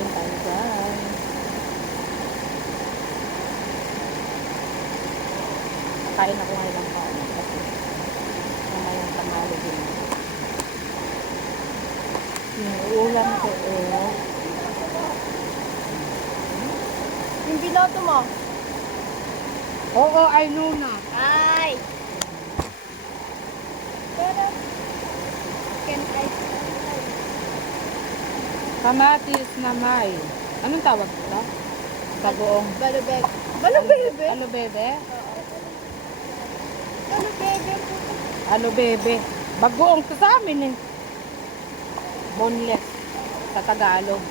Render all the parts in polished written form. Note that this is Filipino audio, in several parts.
Kain tayo guys. Kain ako ng ilang kain kasi mamayang tamalo din. Yung ulam ko Yung binoto mo? Oo, I know na. Ay! Pero, can I? Kamatis na may. Anong tawag dito? Bagoong. Balubeg. Balubebe? Ano bebe? Balubebe. Ano bebe? Bagoong to sa amin eh. Boneless. Sa Tagalog.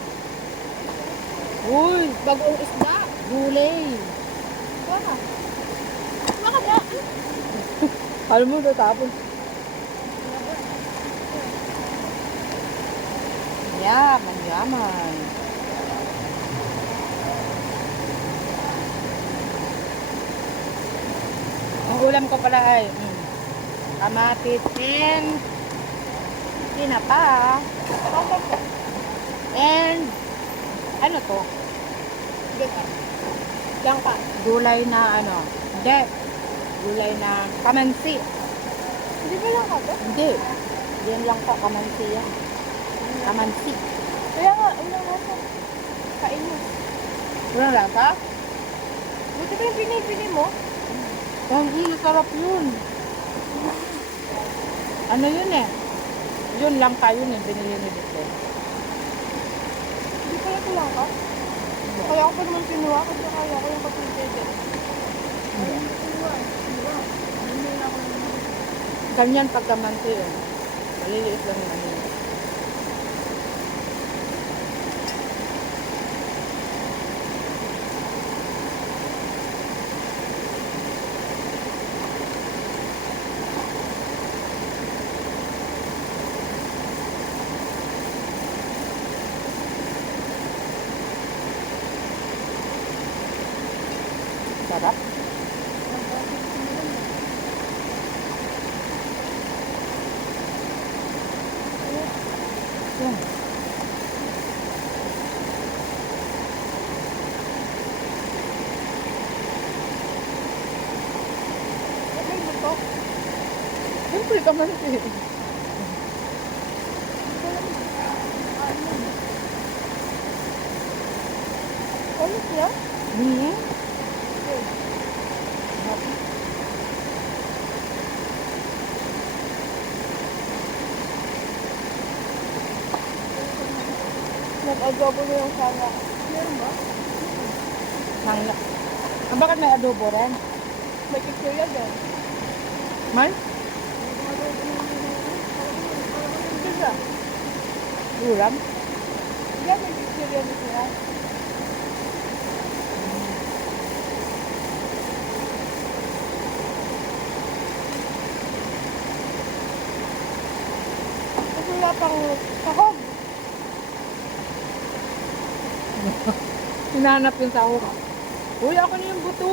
Uy, Bagoong isda. gulay. Baka. Baka ba? Alam mo, tatapon. Yaman, yaman. Ang ulam ko pala ay kamatis and tinapa. And ano to? Gata. Langka. Gulay na ano? Hindi. Gulay na kamansi. Hindi ba langka to? Hindi. Yan lang ka, kamansi yan. Kamansi. Kaya nga, ano nga to? Kain mo. Walang lasa? Buti ba yung pinipili mo? Ang sarap yun. Ano yun eh? Yun lang kayo yun eh, binili ni Bito. Hindi pala ito langka? Kaya ako pa naman kinuha kasi kaya ko yung kapitid. Ganyan pag kamansi yun. Maliliit lang yung ano yun. Sarap. Yan. May buto. Siyempre kamansi. Ano siya? Hmm? Nag-adobo na yung sana. Meron ba? Mangla. Bakit may adobo rin? May kikuya doon. May? Hindi siya. Ulam? Hindi, may kikuya na siya. Kasi wala pang sahog. Hinanap yung sahog. Uy, ako na yung buto.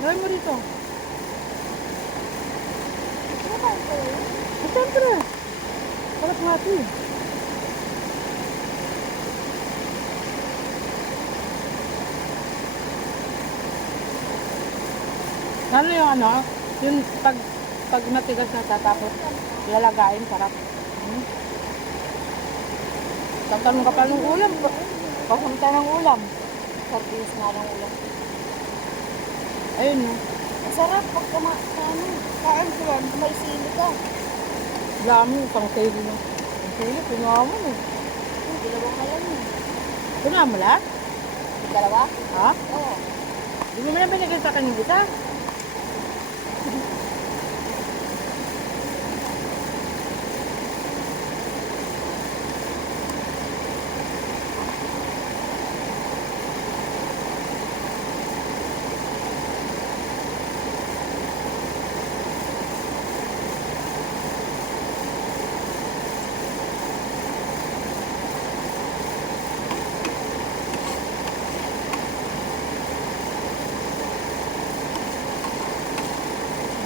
Lagay mo dito. Ano kain ko yun? Siyempre. Sarap nga ito eh. Ano yung ano? Yung pag matigas na tapos lalagain, sarap. Tatanong ka pa ng ulam. Papunta ng ulam. Sardinas nga ng ulam. Ayun. Masarap pag kumain. Kain ko lang, may sili ka. Dami, pang table na. Ang sili, pinuha mo eh. Dalawang na lang yun. Pinuha mo lahat? Dalawa? Ha? Oo. Hindi mo na binigay sa akin yung isa?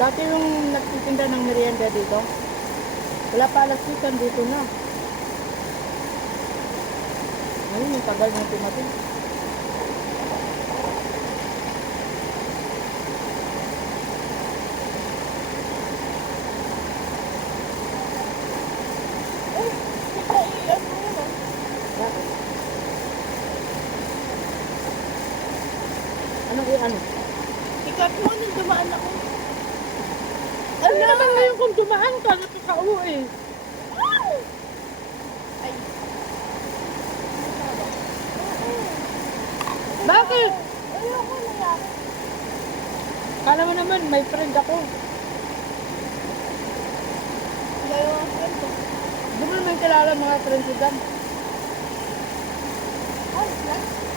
Dati yung nagtitinda ng merienda dito, wala pa alastikan dito na. Ayun, yung tagal ng tumating. Ano mo yun, ah? Bakit? Ano kung ano? Ikat mo nung dumaan ako. Ano naman ngayon kung dumaan ka, nakakauwi eh. Ay. Bakit? Ayoko na yan. Kala mo naman, may friend ako. Gaya ang friend ko. Di mo naman kilala mga friend ko dyan. Ay, yan.